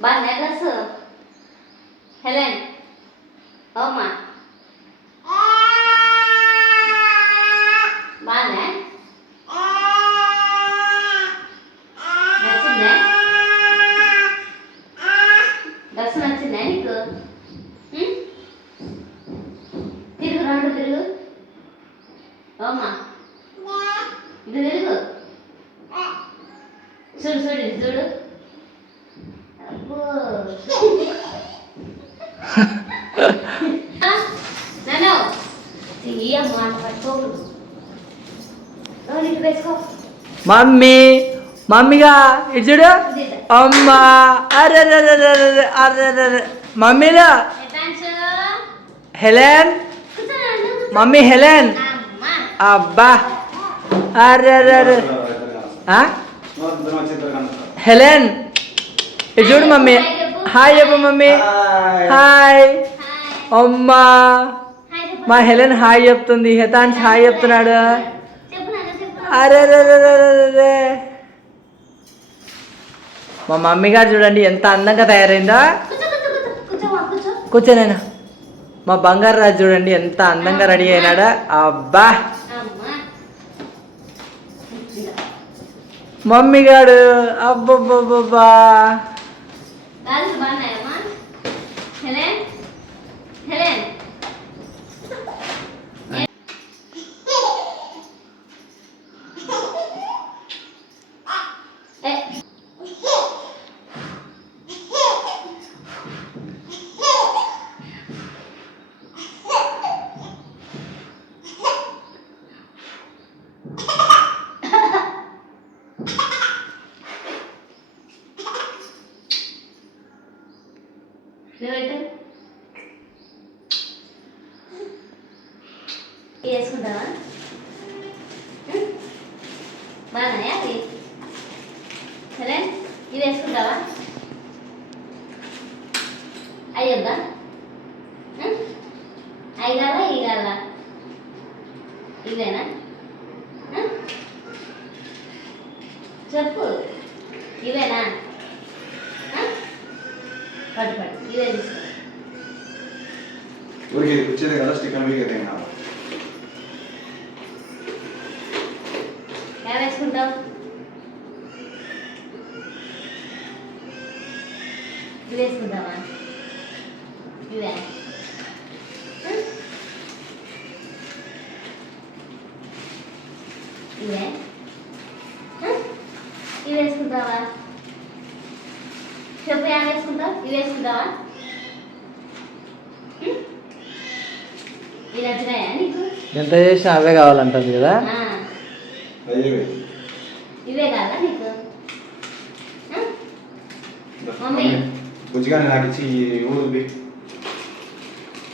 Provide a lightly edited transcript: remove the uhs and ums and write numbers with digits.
బాగున్నా dress Helen ఓమా బాగున్నా నచ్చిందా డ్రెస్ నచ్చిందా నీకు తిరుగు రెండు తిరుగు ఓమా ఇది తిరుగు చూడు చూడు ఇది చూడు అబ్బో నాను తీయమ్మా పట్టుకోకూడదు ఇటు వేసుకో మమ్మీ మమ్మీగా ఇటు చూడు అమ్మా అరే అరే మమ్మీలో హెలెన్ మమ్మీ హెలెన్ అబ్బా అరే హెలెన్ ఇటు చూడు మమ్మీ హాయ్ చెప్పు మమ్మీ హాయ్ అమ్మా మా హెలెన్ హాయ్ చెప్తుంది హెతాన్స్ హాయ్ చెప్తున్నాడు అరే మా మమ్మీ గారు చూడండి ఎంత అందంగా తయారైందా కూర్చోనైనా మా బంగారు రాజు చూడండి ఎంత అందంగా రెడీ అయినాడా అబ్బా మమ్మీ గారు అబ్బబ్బబ్బా వేసుకుంటావా బాగున్నాయా అవి సరే ఇవి వేసుకుంటావా అయ్యొద్దా అవి కాదా ఇవి కాదా ఇవేనా చెప్పు ఇవేనా పట్టు పట్టు ఇవే తీసుకో వచ్చేది కదా స్టిక్కర్ మీకు ఏదైనా ఎలా వేసుకుంటావు ఇవి వేసుకుంటావా ఇవే ఇవే ఇవి వేసుకుంటావా చెప్పు ఎలా వేసుకుంటావు ఇవి వేసుకుంటావా ఇవి నచ్చినాయా నీకు ఎంత చేసినా అవే కావాలంటుంది కదా ఇవే కాదా నీకు మమ్మీ బుజ్జిగానే నాకు ఇచ్చి ఊరు